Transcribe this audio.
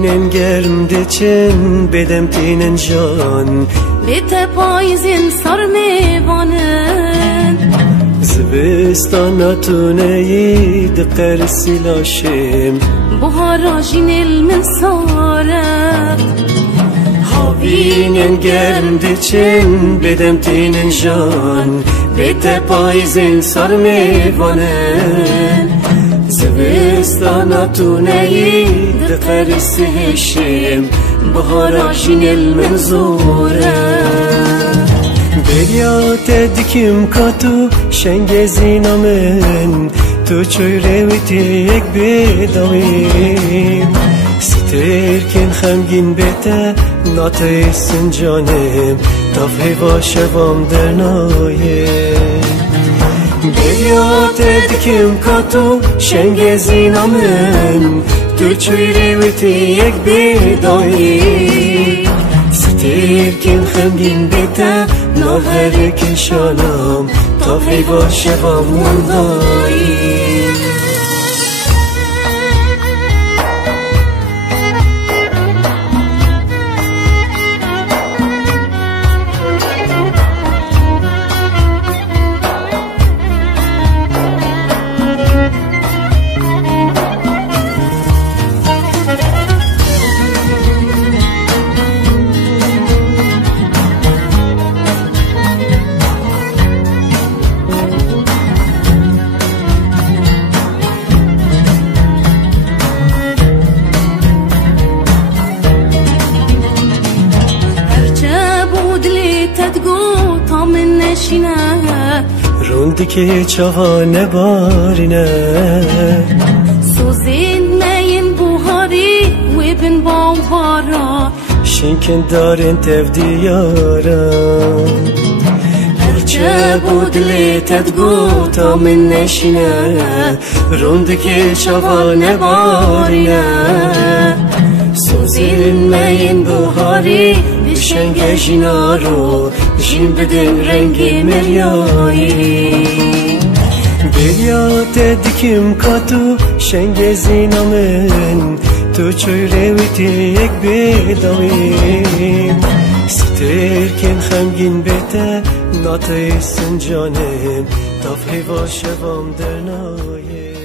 Havinen germde çen bedem tinen can Bete payizin sar mevanın Zivistana tuneyi dikar silaşim Buhara jinel min saret Havinen germde çen bedem tinen can Bete payizin sar mevanın Zivistana tuneyi dikar sihişim Buhara jinel min zoret Beryat edikim katu şengezinamen Tu çöyrevitiyek bedavim Sterken xemgin bete nateysin canem Tafhiva şevam dernayem Beryat edikim katu şengezinamen Tu çöyrevitiyek bedavim Sterken xemgin bete نهر کشانم تا باشه با موندایی روندی که چوانه بارینه سوزین مین بوهاری و بن باوارا شنکن دارین تفدیارا هرچه بود لیتت گو تا من نشینه روندی که چوانه بارینه سوزین مین بوهاری شنگ جنارو جین بدن رنگی مریایی بیات دیکم کاتو شنگ زینامن تو چویرویتی یک بدویم سترکن خمگین بته ناتیسن جانم تافهی باشه وام درنایم